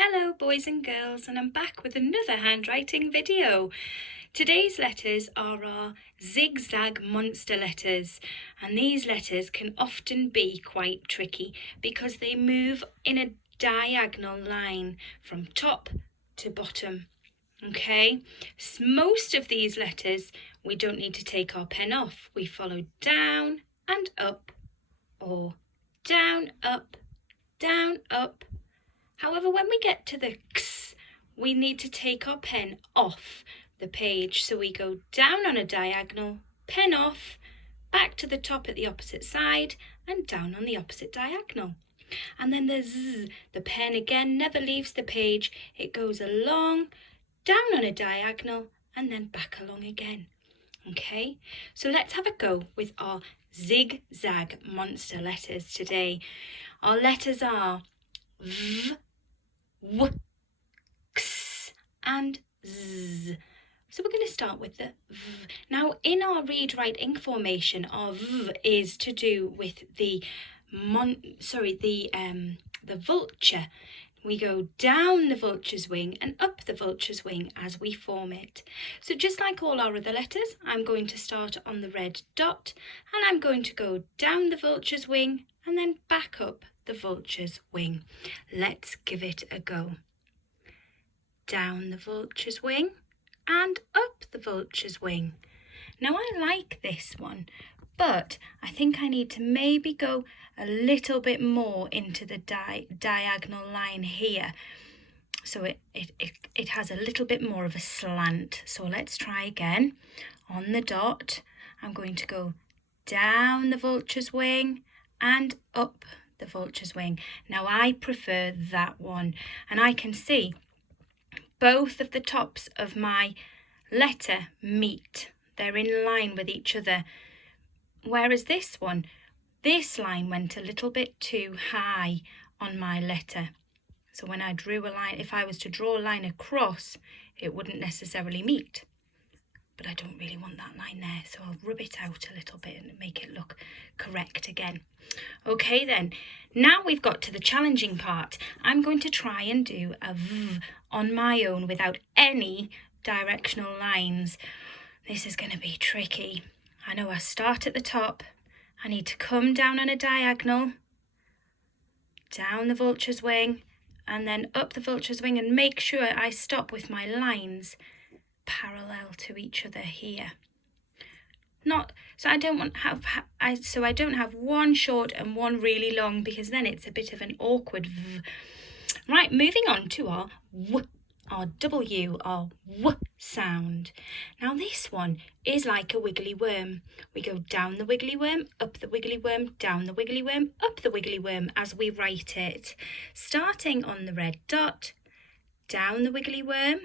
Hello boys and girls, and I'm back with another handwriting video. Today's letters are our ZigZag monster letters, and these letters can often be quite tricky because they move in a diagonal line from top to bottom. Okay, most of these letters we don't need to take our pen off. We follow down and up, or down, up, down, up. However, when we get to the X, we need to take our pen off the page. So we go down on a diagonal, pen off, back to the top at the opposite side, and down on the opposite diagonal. And then the Z, the pen again never leaves the page. It goes along, down on a diagonal, and then back along again. Okay, so let's have a go with our ZigZag monster letters today. Our letters are V, W, X and Z. So we're going to start with the V. Now in our read, write, ink formation, our V is to do with the vulture. We go down the vulture's wing and up the vulture's wing as we form it. So just like all our other letters, I'm going to start on the red dot and I'm going to go down the vulture's wing and then back up the vulture's wing. Let's give it a go. Down the vulture's wing and up the vulture's wing. Now I like this one, but I think I need to maybe go a little bit more into the diagonal line here. So it has a little bit more of a slant. So let's try again. On the dot, I'm going to go down the vulture's wing and up the vulture's wing. Now I prefer that one, and I can see both of the tops of my letter meet. They're in line with each other. Whereas this one, this line went a little bit too high on my letter. So when I drew a line, if I was to draw a line across, it wouldn't necessarily meet. But I don't really want that line there, so I'll rub it out a little bit and make it look correct again. Okay then, now we've got to the challenging part. I'm going to try and do a V on my own without any directional lines. This is going to be tricky. I know I start at the top. I need to come down on a diagonal, down the vulture's wing, and then up the vulture's wing, and make sure I stop with my lines parallel to each other here. So I don't have one short and one really long, because then it's a bit of an awkward V. Right, moving on to our W, our W, our W sound. Now this one is like a wiggly worm. We go down the wiggly worm, up the wiggly worm, down the wiggly worm, up the wiggly worm as we write it. Starting on the red dot, down the wiggly worm,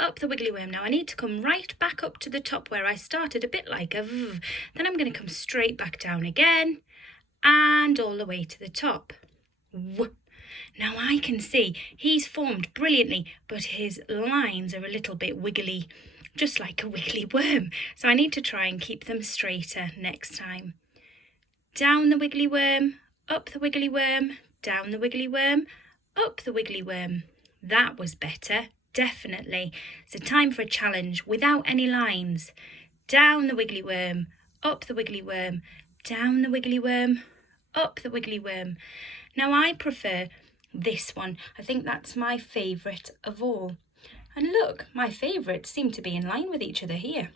up the wiggly worm. Now I need to come right back up to the top where I started, a bit like a V. Then I'm going to come straight back down again and all the way to the top. W. Now I can see he's formed brilliantly, but his lines are a little bit wiggly, just like a wiggly worm. So I need to try and keep them straighter next time. Down the wiggly worm, up the wiggly worm, down the wiggly worm, up the wiggly worm. That was better, definitely. So time for a challenge without any lines. Down the wiggly worm, up the wiggly worm, down the wiggly worm, up the wiggly worm. Now I prefer this one. I think that's my favourite of all. And look, my favourites seem to be in line with each other here.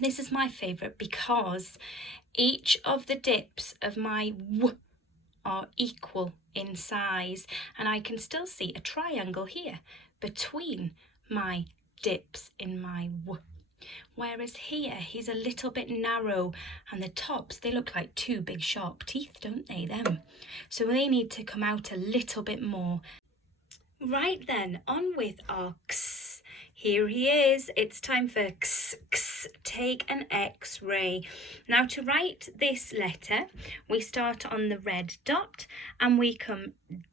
This is my favourite because each of the dips of my W are equal in size, and I can still see a triangle here between my dips in my W. Whereas here, he's a little bit narrow, and the tops, they look like two big sharp teeth, don't they, them? So they need to come out a little bit more. Right then, on with our X. Here he is. It's time for X, X, take an X-ray. Now to write this letter, we start on the red dot and we come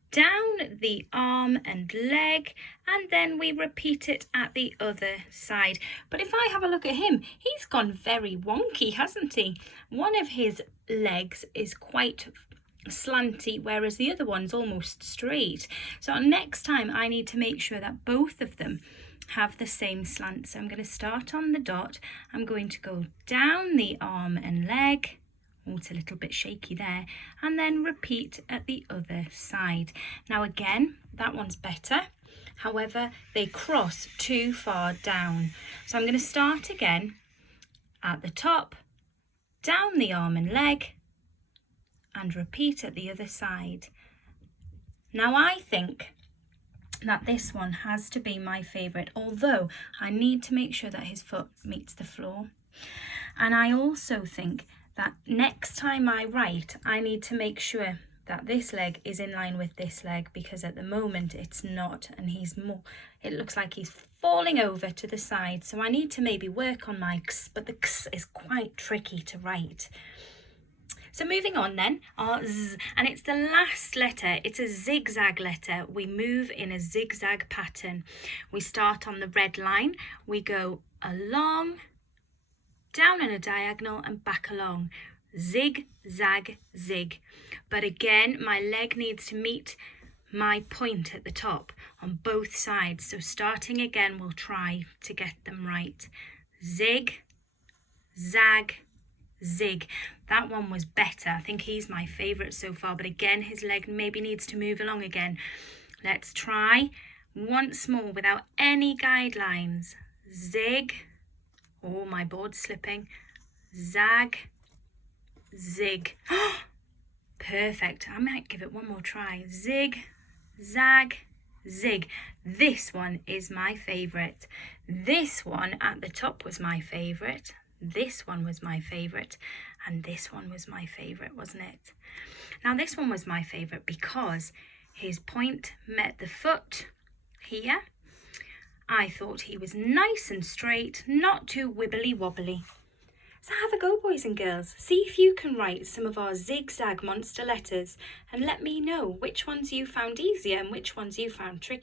down the arm and leg, and then we repeat it at the other side. But if I have a look at him, he's gone very wonky, hasn't he? One of his legs is quite slanty, whereas the other one's almost straight. So next time I need to make sure that both of them have the same slant. So I'm going to start on the dot. I'm going to go down the arm and leg. Oh, it's a little bit shaky there. And then repeat at the other side. Now again, that one's better. However, they cross too far down. So I'm going to start again at the top, down the arm and leg, and repeat at the other side. Now I think that this one has to be my favourite, although I need to make sure that his foot meets the floor. And I also think that next time I write, I need to make sure that this leg is in line with this leg, because at the moment it's not, and it looks like he's falling over to the side. So I need to maybe work on my x, but the x is quite tricky to write. So moving on then, our Z, and it's the last letter. It's a zigzag letter. We move in a zigzag pattern. We start on the red line. We go along, down in a diagonal and back along. Zig, zag, zig. But again, my leg needs to meet my point at the top on both sides. So starting again, we'll try to get them right. Zig, zag, zig. That one was better. I think he's my favourite so far, but again his leg maybe needs to move along again. Let's try once more without any guidelines. Zig. Oh, my board's slipping. Zag, zig. Perfect. I might give it one more try. Zig, zag, zig. This one is my favourite. This one at the top was my favourite. This one was my favourite, and this one was my favourite, wasn't it? Now this one was my favourite because his point met the foot here. I thought he was nice and straight, not too wibbly wobbly. So have a go, boys and girls. See if you can write some of our zigzag monster letters and let me know which ones you found easier and which ones you found tricky.